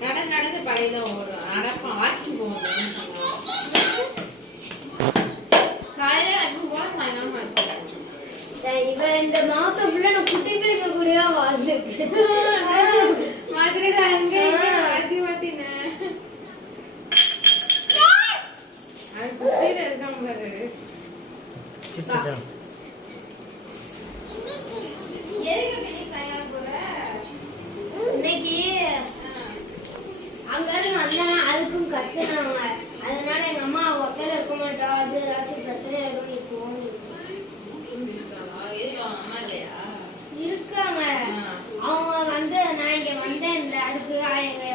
நடந்து பழையதான் ஓடும் நடப்பா ஆட்சி போகும் காலையில அதுவும் போக சாயங்காலம் இவ இந்த மாசம் ஃபுல்லா நான் குட்டி பிள்ளைங்க கூடயா வாழ்ந்துருக்கேன். மாதிரி அங்கே மாத்தி மாத்தினேன் அது குட்டியில இருக்கான் பாரு இன்னைக்கு அங்க இருந்து வந்தாங்க அதுக்கும் கத்துனாங்க. அதனால எங்க அம்மா ஒக்கல இருக்க மாட்டா அது ஏதாச்சும் பிரச்சனை ஆகும் நீ போகணும் இருக்காங்க. அவங்க வந்து நான் இங்க வந்தேன் அதுக்கு எங்க